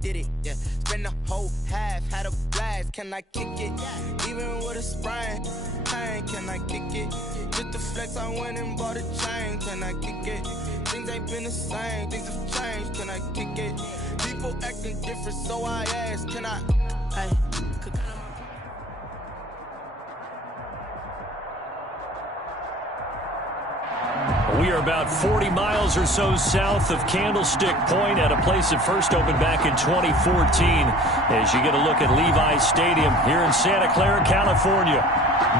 did it, yeah. Spend the whole half, had a blast, can I kick it? Even with a sprain, pain, can I kick it? Just the flex, I went and bought a chain, can I kick it? Things ain't been the same, things have changed, can I kick it? People acting different, so I asked, can I, hey, We are about 40 miles or so south of Candlestick Point at a place that first opened back in 2014 as you get a look at Levi's Stadium here in Santa Clara, California.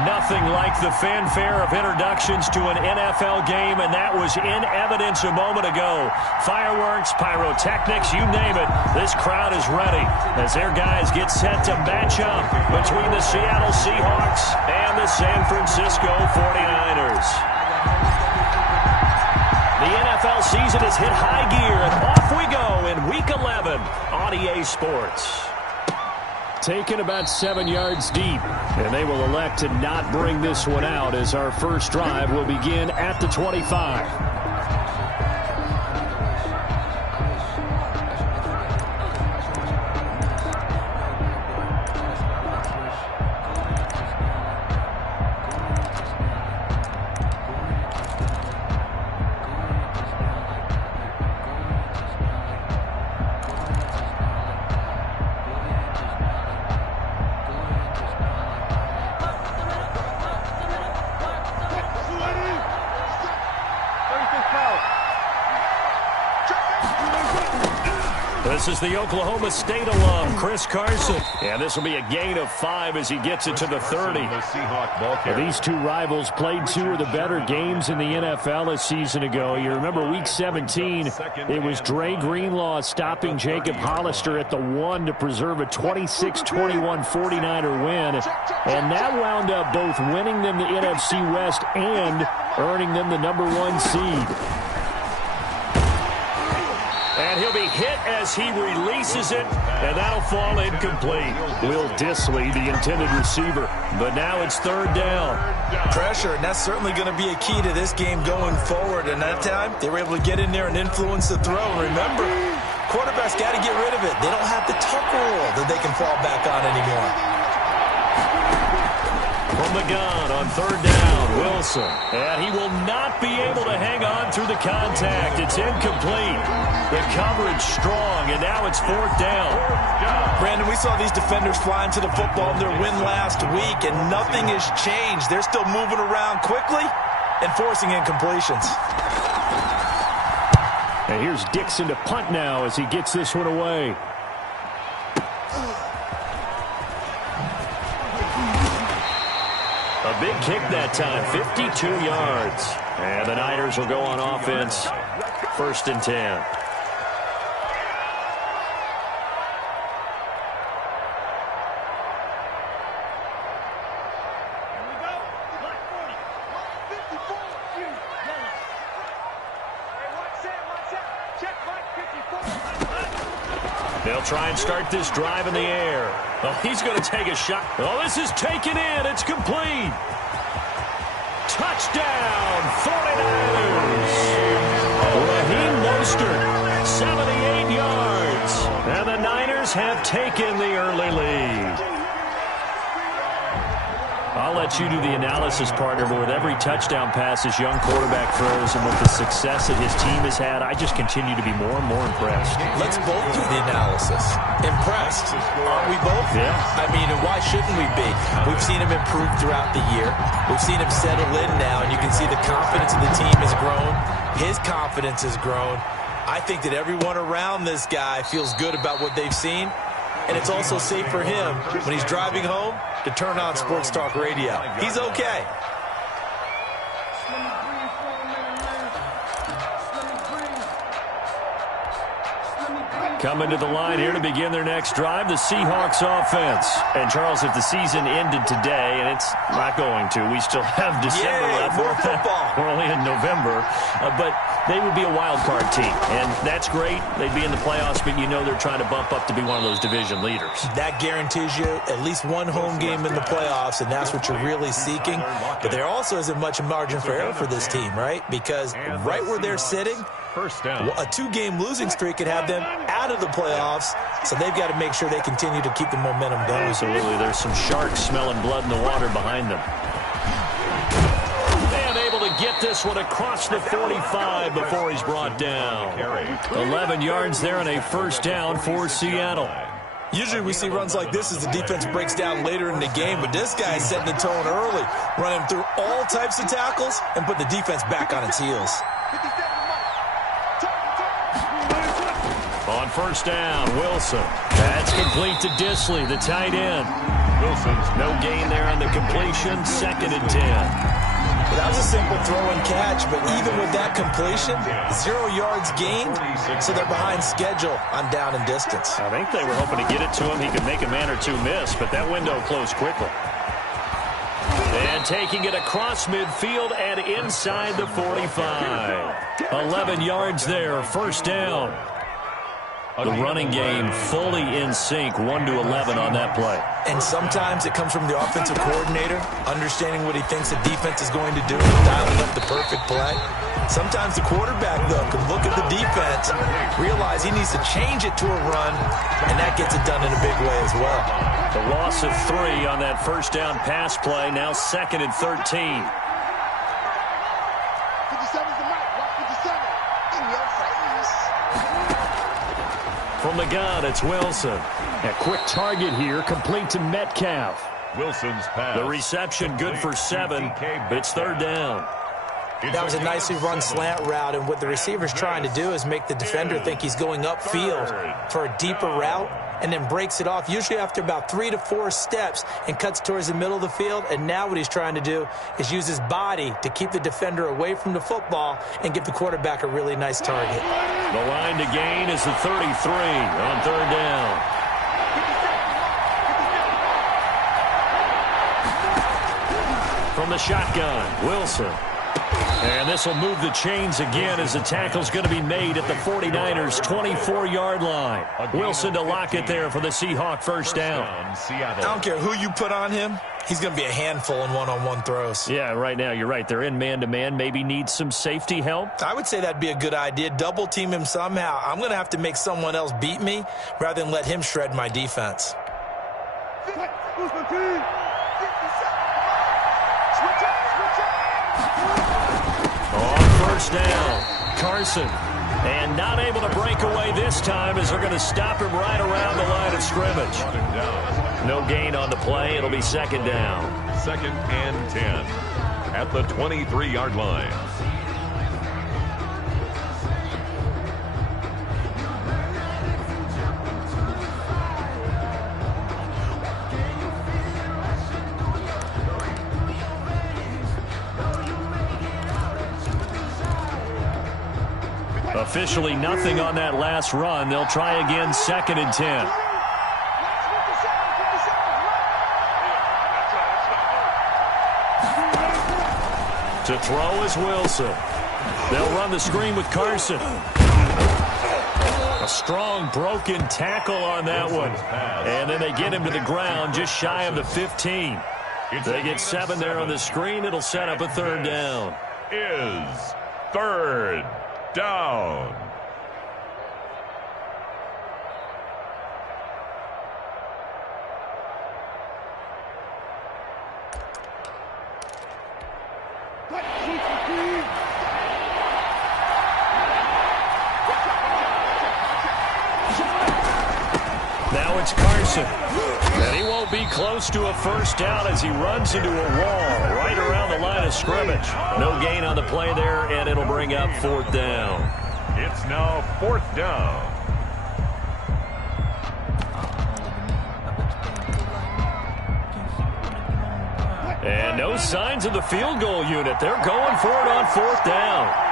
Nothing like the fanfare of introductions to an NFL game, and that was in evidence a moment ago. Fireworks, pyrotechnics, you name it. This crowd is ready as their guys get set to match up between the Seattle Seahawks and the San Francisco 49ers. The NFL season has hit high gear, and off we go in Week 11 on EA Sports. Taken about 7 yards deep, and they will elect to not bring this one out as our first drive will begin at the 25. This is the Oklahoma State alum, Chris Carson. And this will be a gain of 5 as he gets it to the 30. These two rivals played two of the better games in the NFL a season ago. You remember Week 17, it was Dre Greenlaw stopping Jacob Hollister at the 1 to preserve a 26-21 49er win. And that wound up both winning them the NFC West and earning them the #1 seed. And he'll be hit as he releases it, and that'll fall incomplete. Will Dissly, the intended receiver. But now it's third down. Pressure, and that's certainly going to be a key to this game going forward. And that time, they were able to get in there and influence the throw. Remember, quarterbacks got to get rid of it. They don't have the tuck rule that they can fall back on anymore. From the gun on third down, Wilson. And he will not be able to hang on through the contact. It's incomplete. The coverage strong, and now it's fourth down. Brandon, we saw these defenders flying to the football in their win last week, and nothing has changed. They're still moving around quickly and forcing incompletions. And here's Dixon to punt now as he gets this one away. A big kick that time, 52 yards. And the Niners will go on offense, 1st and 10. They'll try and start this drive in the air. Oh, he's going to take a shot. Oh, this is taken in. It's complete. Touchdown, 49ers. Raheem Mostert, 78 yards. And the Niners have taken the early lead. I'll let you do the analysis, partner, but with every touchdown pass this young quarterback throws and with the success that his team has had, I just continue to be more and more impressed. Let's both do the analysis. Impressed. Aren't we both? Yeah. I mean, and why shouldn't we be? We've seen him improve throughout the year. We've seen him settle in now, and you can see the confidence of the team has grown. His confidence has grown. I think that everyone around this guy feels good about what they've seen. And it's also safe for him when he's driving home to turn on Sports Talk Radio. He's okay. Coming to the line here to begin their next drive, the Seahawks offense. And, Charles, if the season ended today, and it's not going to, we still have December left. More football. We're only in November. But they would be a wild card team. And that's great. They'd be in the playoffs, but you know they're trying to bump up to be one of those division leaders. That guarantees you at least one home game in the playoffs, and that's what you're really seeking. But there also isn't much margin for error for this team, right? Because right where they're sitting, First down. A 2-game losing streak could have them out of the playoffs, so they've got to make sure they continue to keep the momentum going. Absolutely. There's some sharks smelling blood in the water behind them. And able to get this one across the 45 before he's brought down. 11 yards there and a first down for Seattle. Usually we see runs like this as the defense breaks down later in the game, but this guy's setting the tone early, running through all types of tackles and putting the defense back on its heels. On first down, Wilson. That's complete to Disley, the tight end. Wilson's no gain there on the completion, 2nd and 10. Well, that was a simple throw and catch, but even with that completion, 0 yards gained, so they're behind schedule on down and distance. I think they were hoping to get it to him. He could make a man or two miss, but that window closed quickly. And taking it across midfield and inside the 45. 11 yards there, first down. The running game fully in sync, 1-11 on that play. And sometimes it comes from the offensive coordinator, understanding what he thinks the defense is going to do and dialing up the perfect play. Sometimes the quarterback, though, can look at the defense, realize he needs to change it to a run, and that gets it done in a big way as well. The loss of 3 on that first down pass play, now 2nd and 13. From the gun, it's Wilson. A quick target here, complete to Metcalf. Wilson's pass. The reception good for 7, but it's 3rd down. That was a nicely run slant route, and what the receiver's trying to do is make the defender think he's going upfield for a deeper route, and then breaks it off, usually after about 3 to 4 steps, and cuts towards the middle of the field. And now what he's trying to do is use his body to keep the defender away from the football and give the quarterback a really nice target. The line to gain is the 33 on 3rd down. From the shotgun, Wilson. And this will move the chains again as the tackle's going to be made at the 49ers' 24-yard line. Wilson to lock it there for the Seahawk first down. I don't care who you put on him. He's going to be a handful in one-on-one throws. Yeah, right now you're right. They're in man-to-man. Maybe need some safety help. I would say that'd be a good idea. Double team him somehow. I'm going to have to make someone else beat me rather than let him shred my defense. First down, Carson. And not able to break away this time as they're going to stop him right around the line of scrimmage. No gain on the play. It'll be 2nd down. 2nd and 10 at the 23-yard line. Officially nothing on that last run. They'll try again, 2nd and 10. To throw is Wilson. They'll run the screen with Carson. A strong broken tackle on that one. And then they get him to the ground just shy of the 15. They get 7 there on the screen. It'll set up a 3rd down. Is 3rd down. Now it's Carson. And he won't be close to a first down as he runs into a wall right around the line of scrimmage. No gain on the play there, and it'll bring up 4th down. It's now 4th down. And no signs of the field goal unit. They're going for it on 4th down.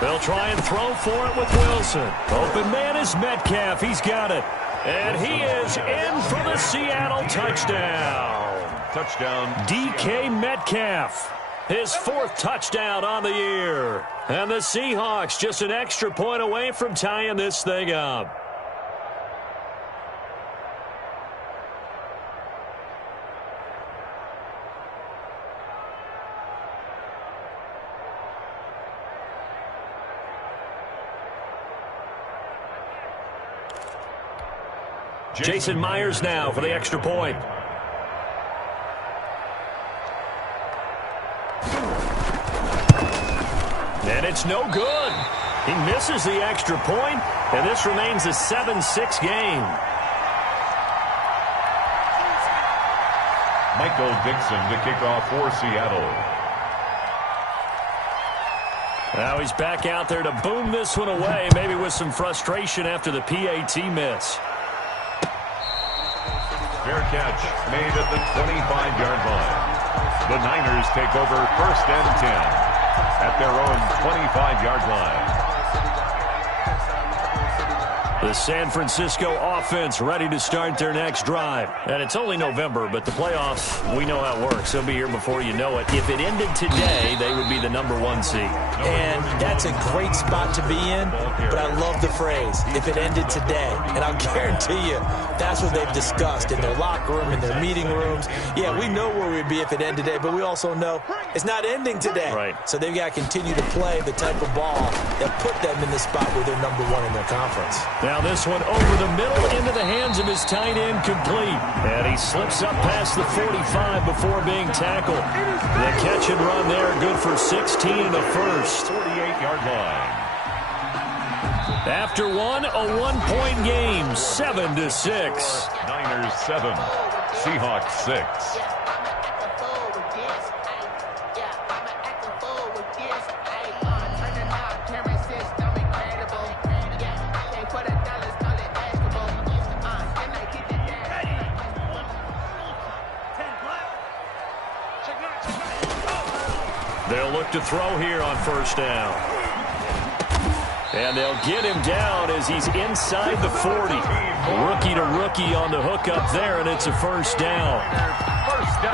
They'll try and throw for it with Wilson. Open man is Metcalf. He's got it. And he is in for the Seattle touchdown. Touchdown. DK Metcalf. His 4th touchdown on the year. And the Seahawks just an extra point away from tying this thing up. Jason Myers now for the extra point. And it's no good. He misses the extra point, and this remains a 7-6 game. Michael Dixon to kick off for Seattle. Now he's back out there to boom this one away, maybe with some frustration after the PAT miss. Fair catch made at the 25-yard line. The Niners take over 1st and 10 at their own 25-yard line. The San Francisco offense ready to start their next drive. And it's only November, but the playoffs, we know how it works. They'll be here before you know it. If it ended today, they would be the #1 seed. And that's a great spot to be in, but I love the phrase, if it ended today. And I'll guarantee you, that's what they've discussed in their locker room, in their meeting rooms. Yeah, we know where we'd be if it ended today, but we also know it's not ending today. Right. So they've got to continue to play the type of ball that put them in the spot where they're #1 in their conference. Now this one over the middle into the hands of his tight end, complete. And he slips up past the 45 before being tackled. The catch and run there, good for 16 and a first. 48-yard line. After one, a one-point game, 7-6. Niners 7, Seahawks 6. They'll look to throw here on 1st down. And they'll get him down as he's inside the 40. Rookie to rookie on the hook up there, and it's a 1st down.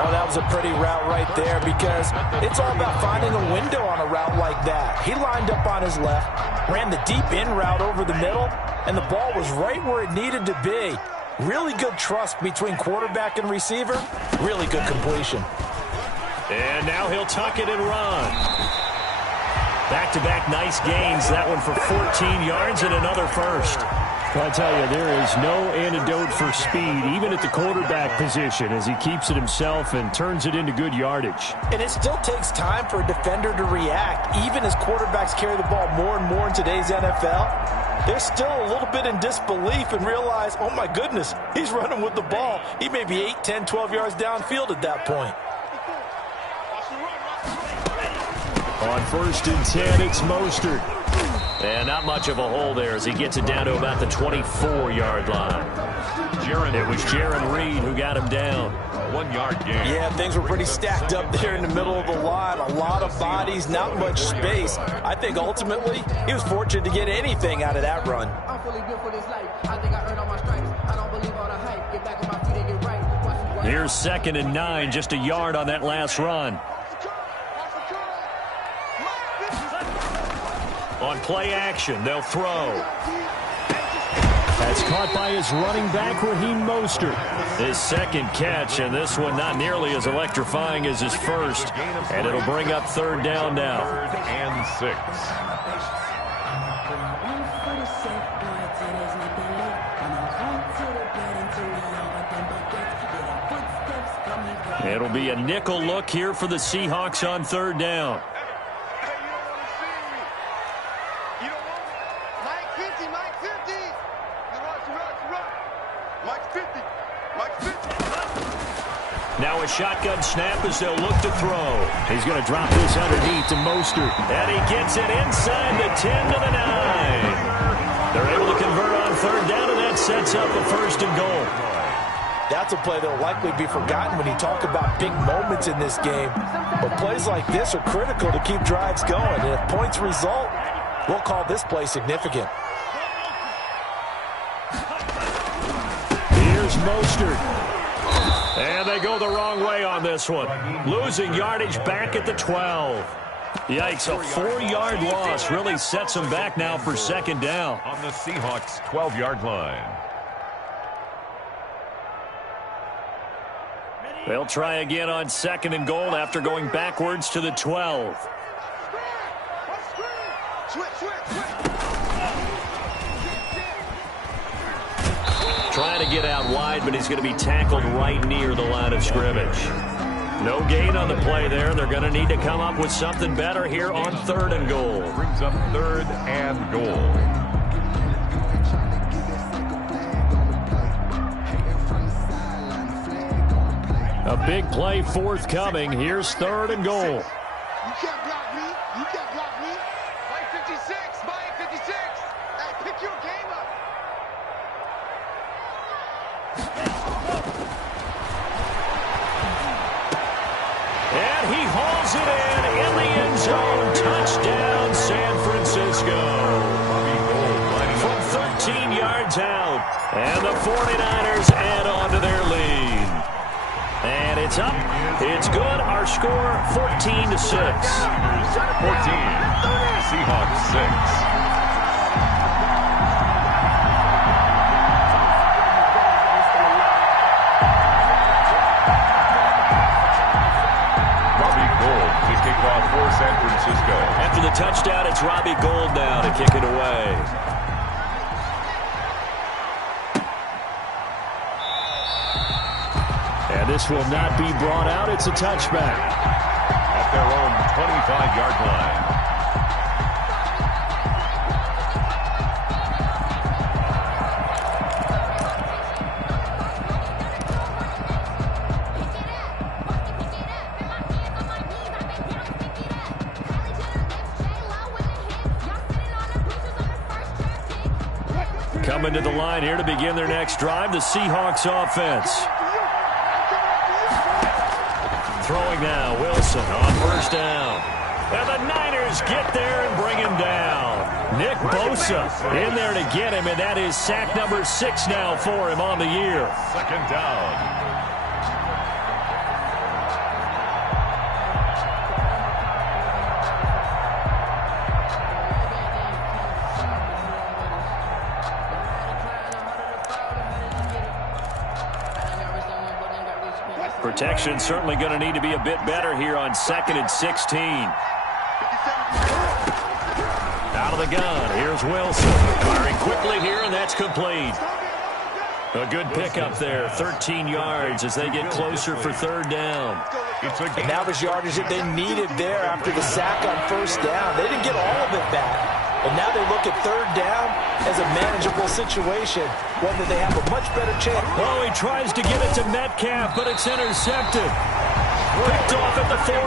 Oh, that was a pretty route right there because it's all about finding a window on a route like that. He lined up on his left, ran the deep in route over the middle, and the ball was right where it needed to be. Really good trust between quarterback and receiver. Really good completion. And now he'll tuck it and run. Back-to-back nice gains. That one for 14 yards and another first. I tell you, there is no antidote for speed, even at the quarterback position, as he keeps it himself and turns it into good yardage. And it still takes time for a defender to react, even as quarterbacks carry the ball more and more in today's NFL. They're still a little bit in disbelief and realize, oh my goodness, he's running with the ball. He may be 8, 10, 12 yards downfield at that point. On 1st and 10, it's Mostert. And not much of a hole there as he gets it down to about the 24-yard line. It was Jaron Reed who got him down. 1-yard gain. Yeah, things were pretty stacked up there in the middle of the line. A lot of bodies, not much space. I think ultimately he was fortunate to get anything out of that run. I'm fully built for this life. I think I earned all my stripes. I don't believe all the hype. Get back on my feet and get right. Here's 2nd and 9, just a yard on that last run. On play action, they'll throw. That's caught by his running back, Raheem Mostert. His 2nd catch, and this one not nearly as electrifying as his first. And it'll bring up 3rd down now. 3rd and 6. It'll be a nickel look here for the Seahawks on 3rd down. Now a shotgun snap as they'll look to throw. He's going to drop this underneath to Mostert. And he gets it inside the 10 to the 9. They're able to convert on 3rd down, and that sets up a 1st and goal. That's a play that will likely be forgotten when you talk about big moments in this game. But plays like this are critical to keep drives going. And if points result, we'll call this play significant. Here's Mostert. And they go the wrong way on this one. Losing yardage back at the 12. Yikes, a 4-yard loss really sets them back now for 2nd down. On the Seahawks 12-yard line. They'll try again on 2nd and goal after going backwards to the 12. Trying to get inside, but he's going to be tackled right near the line of scrimmage. No gain on the play there. They're going to need to come up with something better here on 3rd and goal. Brings up 3rd and goal. A big play forthcoming. Here's 3rd and goal. You can't block me. You can't block me. Mike 56. Mike 56. Hey, pick your game up. And he hauls it in the end zone. Touchdown, San Francisco. From 13 yards out. And the 49ers add on to their lead. And it's up. It's good. Our score, 14-6. 14. Seahawks 6. For San Francisco. After the touchdown, it's Robbie Gould now to kick it away. And this will not be brought out. It's a touchback. At their own 25-yard line. Coming to the line here to begin their next drive, the Seahawks offense. Throwing now, Wilson on 1st down. And the Niners get there and bring him down. Nick Bosa in there to get him, and that is sack number 6 now for him on the year. 2nd down. Protection certainly going to need to be a bit better here on 2nd and 16. Out of the gun, here's Wilson. Firing quickly here, and that's complete. A good pickup there, 13 yards as they get closer for 3rd down. And that was yardage that they needed there after the sack on 1st down. They didn't get all of it back. And now they look at 3rd down as a manageable situation, one that they have a much better chance. Oh, he tries to get it to Metcalf, but it's intercepted. Picked off at the 40.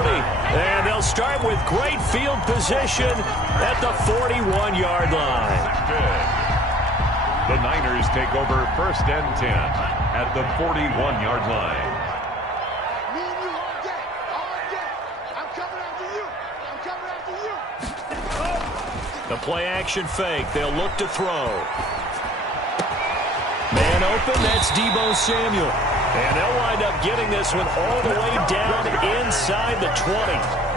And they'll start with great field position at the 41-yard line. Good. The Niners take over 1st and 10 at the 41-yard line. Me and you all day. All day. I'm coming after you. I'm coming after you. The play-action fake. They'll look to throw. Man open. That's Deebo Samuel. And they'll wind up getting this one all the way down inside the 20.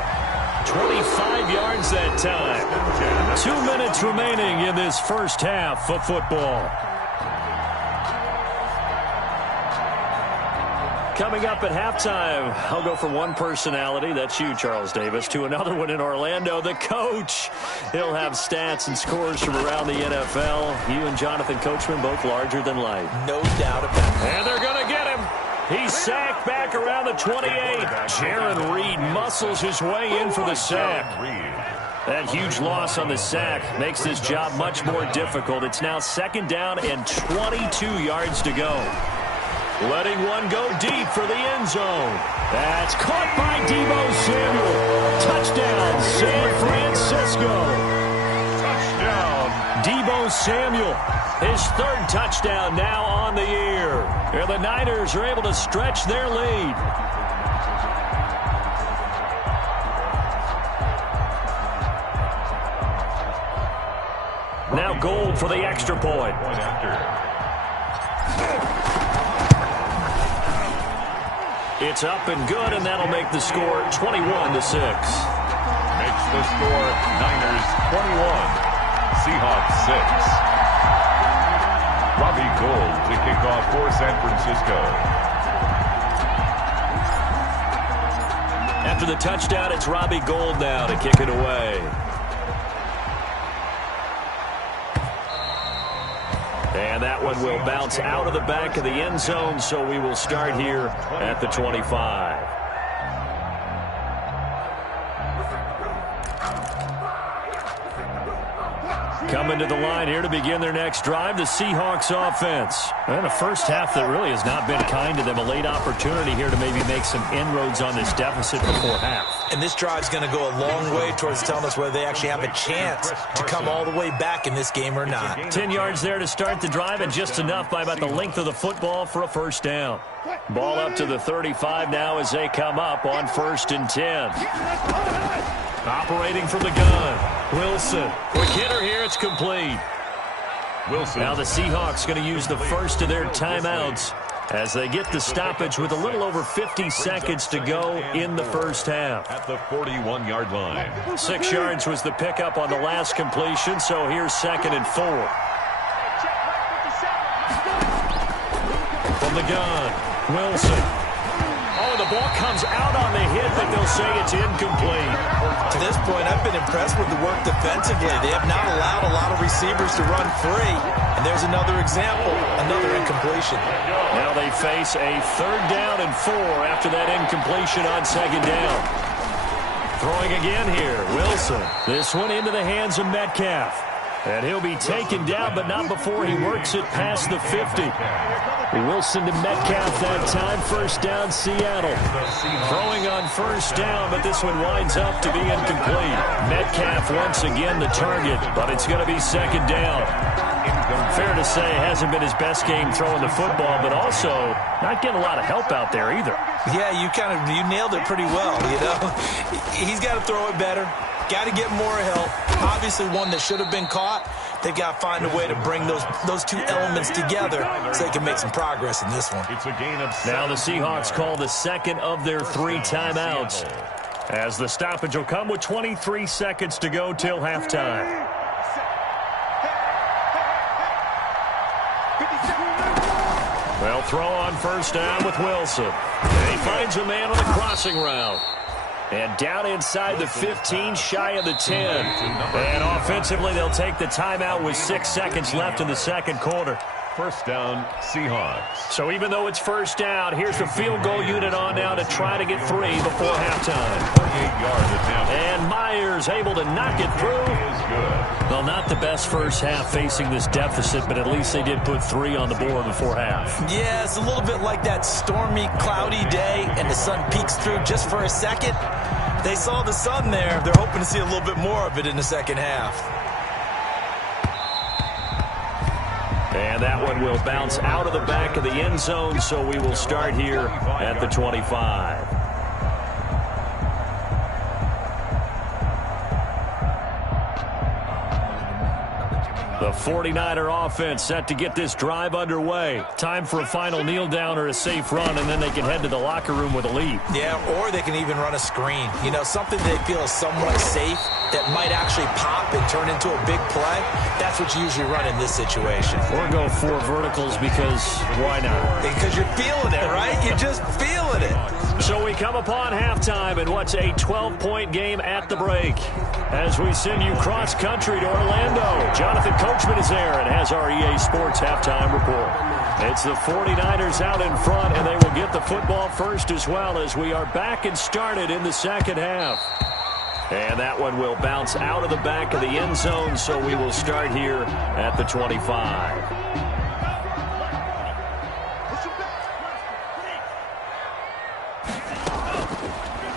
25 yards that time. 2 minutes remaining in this first half of football. Coming up at halftime, I'll go from one personality, that's you, Charles Davis, to another one in Orlando, the coach. He'll have stats and scores from around the NFL. You and Jonathan Coachman, both larger than life. No doubt about it. And they're going to get him. He's sacked back around the 28. Jaron Reed muscles his way in for the sack. That huge loss on the sack makes this job much more difficult. It's now 2nd down and 22 yards to go. Letting one go deep for the end zone. That's caught by Deebo Samuel. Touchdown, San Francisco. Touchdown. Deebo Samuel, his 3rd touchdown now on the year. And the Niners are able to stretch their lead. Now Gould for the extra point. It's up and good, and that'll make the score 21-6. Makes the score Niners 21, Seahawks 6. Robbie Gould to kick off for San Francisco. After the touchdown, it's Robbie Gould now to kick it away. And that one will bounce out of the back of the end zone, so we will start here at the 25. Coming to the line here to begin their next drive, the Seahawks offense. And a first half that really has not been kind to them. A late opportunity here to maybe make some inroads on this deficit before half. And this drive is going to go a long way towards telling us whether they actually have a chance to come all the way back in this game or not. 10 yards there to start the drive, and just enough by about the length of the football for a first down. Ball up to the 35 now as they come up on 1st and 10. Operating from the gun, Wilson. Quick hitter here, it's complete. Wilson. Now the Seahawks going to use the first of their timeouts as they get the stoppage with a little over 50 seconds to go in the first half. At the 41-yard line. 6 yards was the pickup on the last completion, so here's 2nd and 4. From the gun, Wilson. Oh, the ball comes out on the hit, but they'll say it's incomplete. To this point, I've been impressed with the work defensively. They have not allowed a lot of receivers to run free. And there's another example, another incompletion. Now they face a 3rd down and 4 after that incompletion on 2nd down. Throwing again here, Wilson. This one into the hands of Metcalf. And he'll be taken down, but not before he works it past the 50. Wilson to Metcalf that time. First down, Seattle. Throwing on first down, but this one winds up to be incomplete. Metcalf once again the target, but it's going to be 2nd down. Fair to say, hasn't been his best game throwing the football, but also not getting a lot of help out there either. Yeah, you nailed it pretty well, you know. He's got to throw it better. Got to get more help. Obviously one that should have been caught. They've got to find a way to bring those two elements together so they can make some progress in this one. It's a gain of 7. Now the Seahawks call the 2nd of their 3 timeouts, as the stoppage will come with 23 seconds to go till halftime. They'll throw on first down with Wilson. And he finds a man on the crossing route. And down inside the 15, shy of the 10. And offensively, they'll take the timeout with 6 seconds left in the 2nd quarter. First down, Seahawks. So even though it's first down, here's the field goal unit on now to try to get 3 before halftime. 28-yard attempt. And Myers able to knock it through. Is good. Well, not the best first half facing this deficit, but at least they did put 3 on the board before half. Yeah, it's a little bit like that stormy, cloudy day, and the sun peeks through just for a second. They saw the sun there. They're hoping to see a little bit more of it in the second half. And that one will bounce out of the back of the end zone, so we will start here at the 25. The 49er offense set to get this drive underway. Time for a final kneel down or a safe run, and then they can head to the locker room with a lead. Yeah, or they can even run a screen. You know, something they feel is somewhat safe that might actually pop and turn into a big play. That's what you usually run in this situation. Or go 4 verticals because why not? Because you're feeling it, right? You're just feeling it. So we come upon halftime in what's a 12-point game at the break. As we send you cross-country to Orlando, Jonathan Coachman is there and has our EA Sports halftime report. It's the 49ers out in front, and they will get the football first as well as we are back and started in the second half. And that one will bounce out of the back of the end zone, so we will start here at the 25.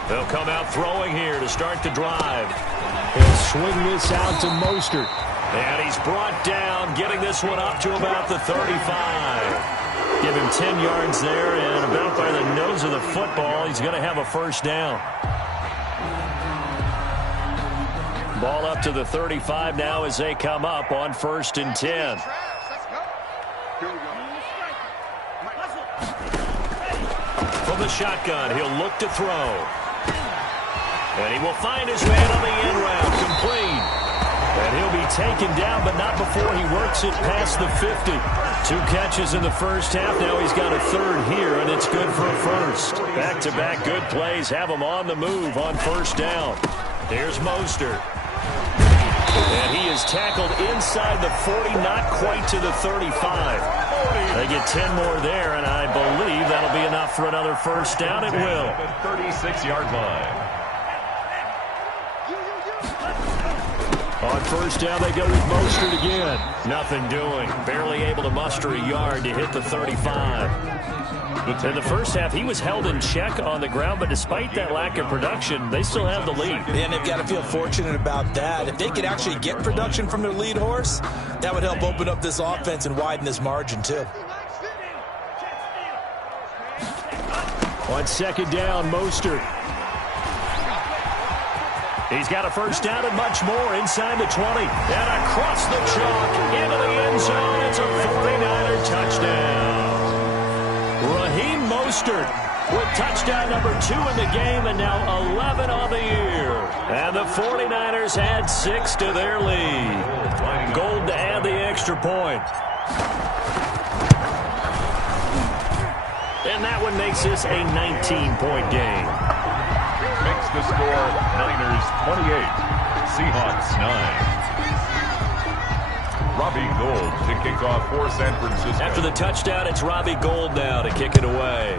They'll come out throwing here to start the drive. He'll swing this out to Mostert. And he's brought down, getting this one up to about the 35. Give him 10 yards there, and about by the nose of the football, he's going to have a first down. Ball up to the 35 now as they come up on 1st and 10. From the shotgun, he'll look to throw. And he will find his man on the end route, complete. And he'll be taken down, but not before he works it past the 50. 2 catches in the first half. Now he's got a 3rd here, and it's good for a first. Back-to-back good plays have him on the move on first down. Here's Mostert. And he is tackled inside the 40, not quite to the 35. They get 10 more there, and I believe that'll be enough for another first down. It will. 36-yard line. On first down, they go with Mostert again. Nothing doing. Barely able to muster a yard to hit the 35. In the first half, he was held in check on the ground, but despite that lack of production, they still have the lead. And they've got to feel fortunate about that. If they could actually get production from their lead horse, that would help open up this offense and widen this margin, too. On second down, Mostert. He's got a first down and much more inside the 20. And across the chalk into the end zone. It's a 49er touchdown. Raheem Mostert with touchdown number 2 in the game and now 11 on the year. And the 49ers add 6 to their lead. Gold to add the extra point. And that one makes this a 19-point game. Makes the score Niners 28, Seahawks 9. Robbie Gould to kick off for San Francisco. After the touchdown, it's Robbie Gould now to kick it away.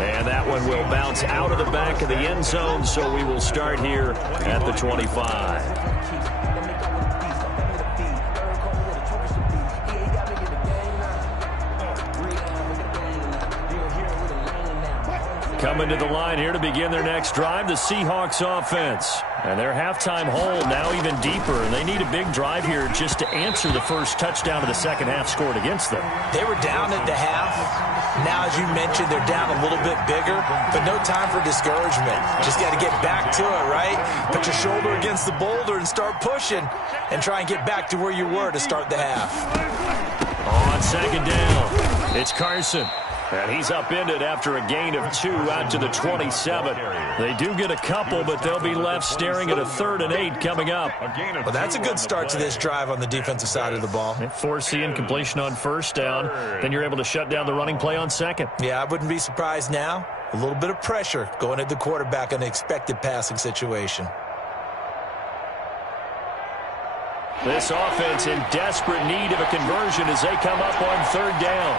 And that one will bounce out of the back of the end zone, so we will start here at the 25. Coming to the line here to begin their next drive, the Seahawks offense. And their halftime hole now even deeper, and they need a big drive here just to answer the first touchdown of the second half scored against them. They were down at the half. Now, as you mentioned, they're down a little bit bigger, but no time for discouragement. Just got to get back to it, right? Put your shoulder against the boulder and start pushing and try and get back to where you were to start the half. On second down, it's Carson. And he's upended after a gain of 2 out to the 27. They do get a couple, but they'll be left staring at a 3rd and 8 coming up. Well, that's a good start to this drive on the defensive side of the ball. Force the incompletion on first down. Then you're able to shut down the running play on second. Yeah, I wouldn't be surprised now. A little bit of pressure going at the quarterback in the expected passing situation. This offense in desperate need of a conversion as they come up on third down.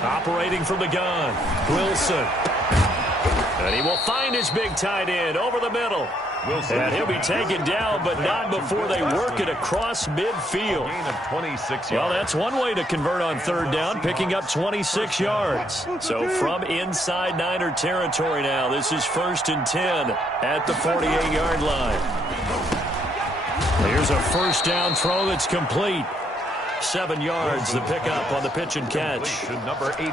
Operating from the gun, Wilson. And he will find his big tight end over the middle. Wilson. And he'll be taken down, but not before they work it across midfield. Gain of 26 yards. Well, that's one way to convert on third down, picking up 26 yards. So from inside Niner territory now, this is 1st and 10 at the 48-yard line. Here's a first down throw that's complete. 7 yards, the pickup on the pitch and catch.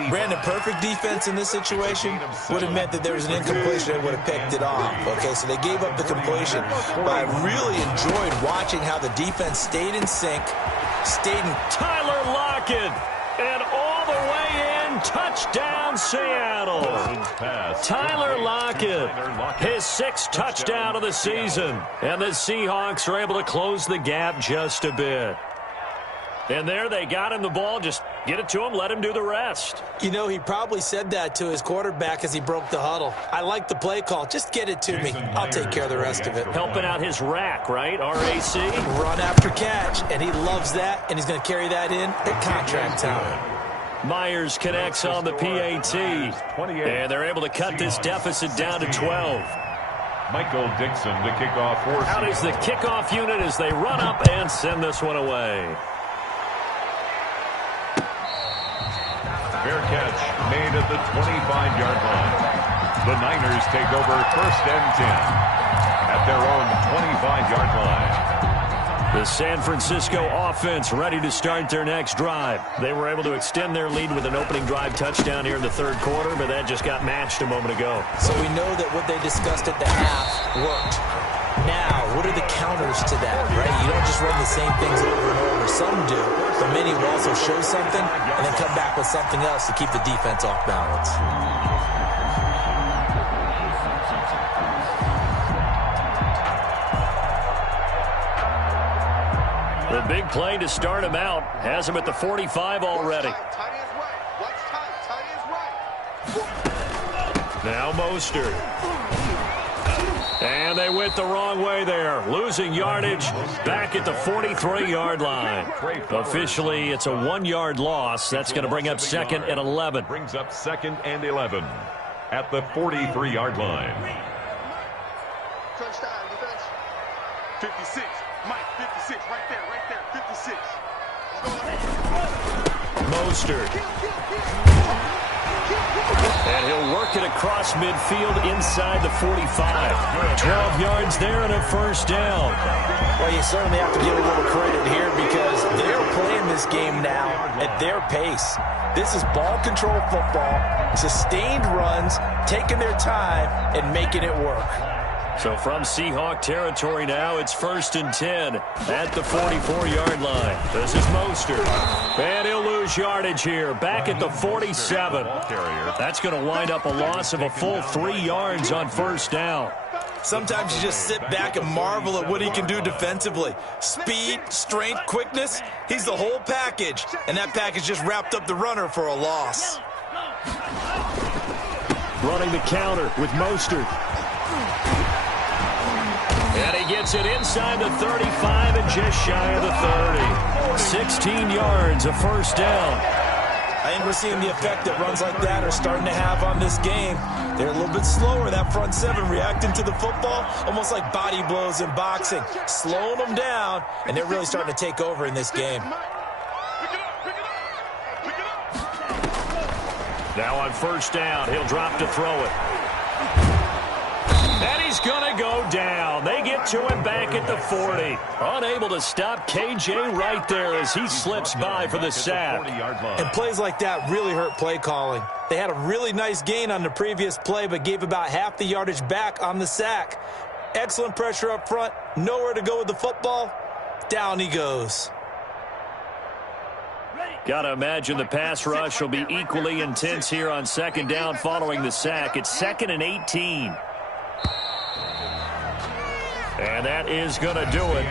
Brandon, perfect defense in this situation would have meant that there was an incompletion and would have picked it off. Okay, so they gave up the completion. But I really enjoyed watching how the defense stayed in sync, stayed in... Tyler Lockett, and all the way in, touchdown Seattle. Tyler Lockett, his 6th touchdown of the season. And the Seahawks are able to close the gap just a bit. And there they got him the ball. Just get it to him, let him do the rest. You know, he probably said that to his quarterback as he broke the huddle. I like the play call. Just get it to me. I'll take care of the rest of it. Helping out his rack, right? RAC. Run after catch, and he loves that, and he's going to carry that in at contract time. Myers connects on the PAT. And they're able to cut this deficit down to 12. Michael Dixon to kick off for Out is the kickoff unit as they run up and send this one away. Fair catch made at the 25-yard line. The Niners take over 1st and 10 at their own 25-yard line. The San Francisco offense ready to start their next drive. They were able to extend their lead with an opening drive touchdown here in the 3rd quarter, but that just got matched a moment ago. So we know that what they discussed at the half worked. Now, what are the counters to that, right? You don't just run the same things over and over. Some do, but many will also show something and then come back with something else to keep the defense off balance. A big play to start him out. Has him at the 45 already. Now Mostert. And they went the wrong way there. Losing yardage back at the 43-yard line. Officially, it's a 1-yard loss. That's going to bring up 2nd and 11. Brings up 2nd and 11 at the 43-yard line. Touchdown, defense. 56. Mike, 56. Right there. 56. Mostert. And he'll work it across midfield inside the 45. 12 yards there and a first down. Well, you certainly have to give a little credit here because they're playing this game now at their pace. This is ball control football, sustained runs, taking their time, and making it work. So from Seahawk territory now, it's 1st and 10 at the 44-yard line. This is Mostert. And he'll lose yardage here, back at the 47. That's going to wind up a loss of a full 3 yards on first down. Sometimes you just sit back and marvel at what he can do defensively. Speed, strength, quickness, he's the whole package. And that package just wrapped up the runner for a loss. Running the counter with Mostert. And he gets it inside the 35 and just shy of the 30. 16 yards, a first down. I think we're seeing the effect that runs like that are starting to have on this game. They're a little bit slower, that front seven, reacting to the football, almost like body blows in boxing, slowing them down, and they're really starting to take over in this game. Now on first down, he'll drop to throw it. And he's going to go down. They get to him back at the 40. Unable to stop KJ right there as he slips by for the sack. And plays like that really hurt play calling. They had a really nice gain on the previous play, but gave about half the yardage back on the sack. Excellent pressure up front. Nowhere to go with the football. Down he goes. Got to imagine the pass rush will be equally intense here on second down following the sack. It's 2nd and 18. And that is going to do it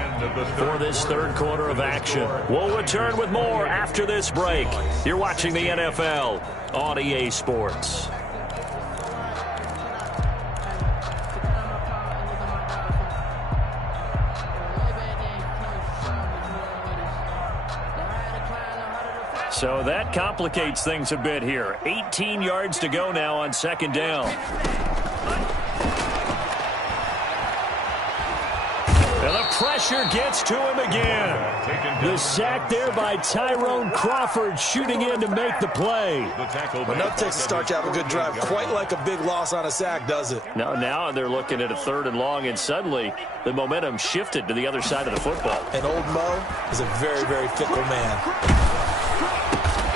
for this third quarter of action. We'll return with more after this break. You're watching the NFL on EA Sports. So that complicates things a bit here. 18 yards to go now on second down. And the pressure gets to him again. The sack there by Tyrone Crawford, shooting in to make the play. But no takes to start to have a good drive. Quite like a big loss on a sack, does it? Now they're looking at a 3rd and long, and suddenly the momentum shifted to the other side of the football. And old Mo is a very, very fickle man.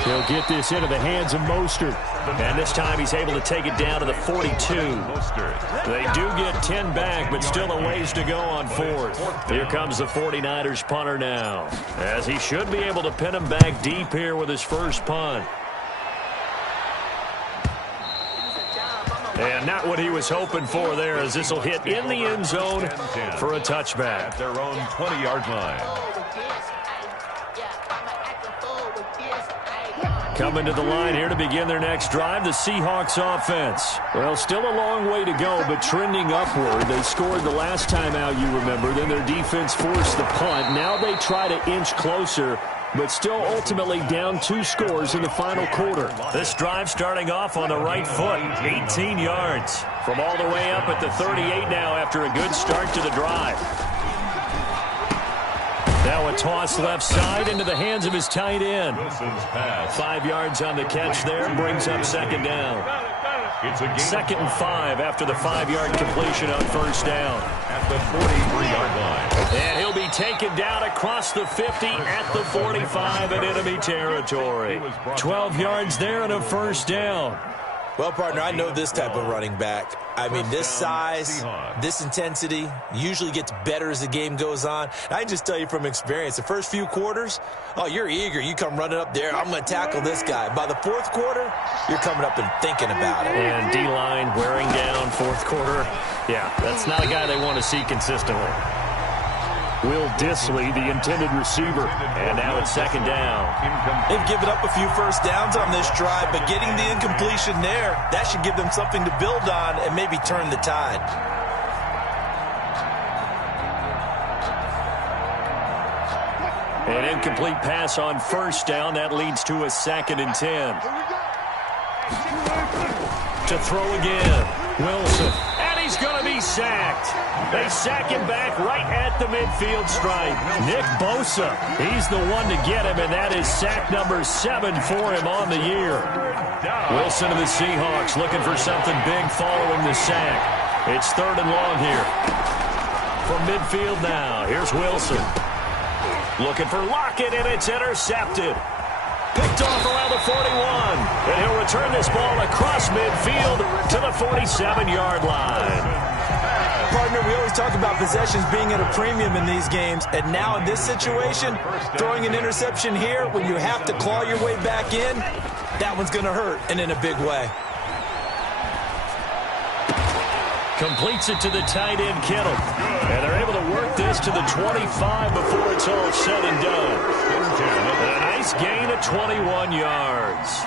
He'll get this into the hands of Mostert. And this time he's able to take it down to the 42. They do get 10 back, but still a ways to go on 4th. Here comes the 49ers punter now, as he should be able to pin him back deep here with his first punt. And not what he was hoping for there, as this will hit in the end zone for a touchback. At their own 20-yard line. Coming to the line here to begin their next drive, the Seahawks offense. Well, still a long way to go, but trending upward. They scored the last time out, you remember. Then their defense forced the punt. Now they try to inch closer, but still ultimately down 2 scores in the final quarter. This drive starting off on the right foot, 18 yards. From all the way up at the 38 now after a good start to the drive. Now a toss left side into the hands of his tight end. 5 yards on the catch there, brings up second down. 2nd and 5 after the 5-yard completion on first down. At the 43-yard line. And he'll be taken down across the 50 at the 45 in enemy territory. 12 yards there and a first down. Well, partner, I know this type of running back. I mean, this size, this intensity usually gets better as the game goes on. I just tell you from experience, the first few quarters, oh, you're eager. You come running up there, I'm going to tackle this guy. By the 4th quarter, you're coming up and thinking about it. And D-line wearing down 4th quarter. Yeah, that's not a guy they want to see consistently. Will Dissly, the intended receiver. And now it's second down. They've given up a few first downs on this drive, but getting the incompletion there, that should give them something to build on and maybe turn the tide. An incomplete pass on first down. That leads to a 2nd and 10. To throw again. Wilson. And he's going to be sacked. They sack him back right at the midfield stripe. Nick Bosa, he's the one to get him, and that is sack number 7 for him on the year. Wilson of the Seahawks looking for something big following the sack. It's 3rd and long here. From midfield now, here's Wilson. Looking for Lockett, and it's intercepted. Picked off around the 41. And he'll return this ball across midfield to the 47-yard line. Partner, we always talk about possessions being at a premium in these games. And now in this situation, throwing an interception here when you have to claw your way back in, that one's going to hurt, and in a big way. Completes it to the tight end, Kittle. And they're able to work this to the 25 before it's all said and done. And a nice gain of 21 yards.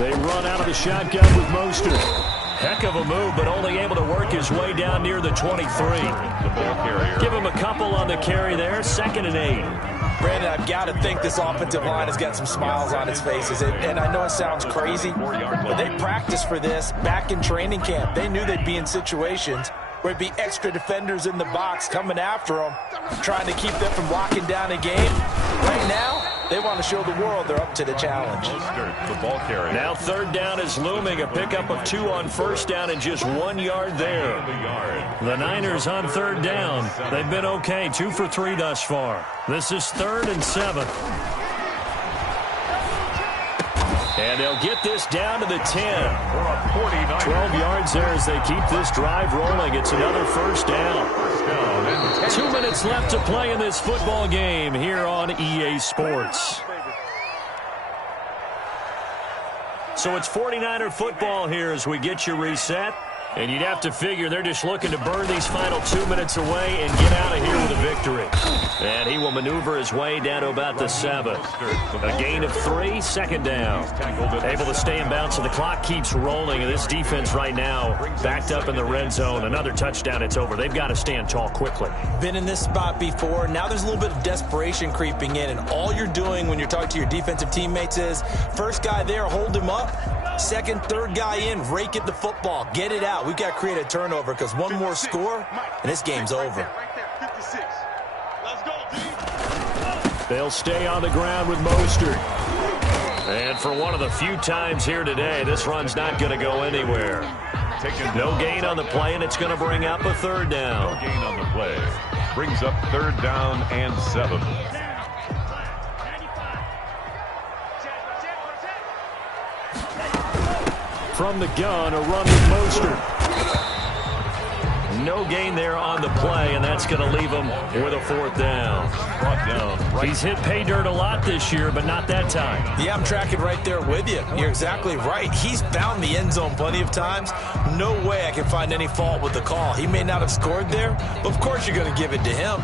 They run out of the shotgun with Mostert. Heck of a move, but only able to work his way down near the 23. Give him a couple on the carry there. 2nd and 8. Brandon, I've got to think this offensive line has got some smiles on its faces. And I know it sounds crazy, but they practiced for this back in training camp. They knew they'd be in situations where it'd be extra defenders in the box coming after them, trying to keep them from locking down a game. Right now, they want to show the world they're up to the challenge. Now 3rd down is looming. A pickup of 2 on first down and just 1 yard there. The Niners on 3rd down. They've been okay. 2 for 3 thus far. This is 3rd and 7. And they'll get this down to the 10. 12 yards there as they keep this drive rolling. It's another first down. 2 minutes left to play in this football game here on EA Sports. So it's 49er football here as we get you reset. And you'd have to figure they're just looking to burn these final 2 minutes away and get out of here with a victory. And he will maneuver his way down to about the 7. A gain of 3, 2nd down. Able to stay in bounds, so the clock keeps rolling. And this defense right now backed up in the red zone. Another touchdown, it's over. They've got to stand tall quickly. Been in this spot before. Now there's a little bit of desperation creeping in. And all you're doing when you're talking to your defensive teammates is, first guy there, hold him up. 2nd, 3rd guy in, rake at the football. Get it out. We've got to create a turnover because one more score, and this game's over. They'll stay on the ground with Mostert. And for one of the few times here today, this run's not going to go anywhere. No gain on the play, and it's going to bring up a 3rd down. No gain on the play. Brings up 3rd down and 7. From the gun, a run with Mostert. No gain there on the play, and that's going to leave him with a 4th down. Brought down. Right. He's hit pay dirt a lot this year, but not that time. Yeah, I'm tracking right there with you. You're exactly right. He's found the end zone plenty of times. No way I can find any fault with the call. He may not have scored there, but of course you're going to give it to him.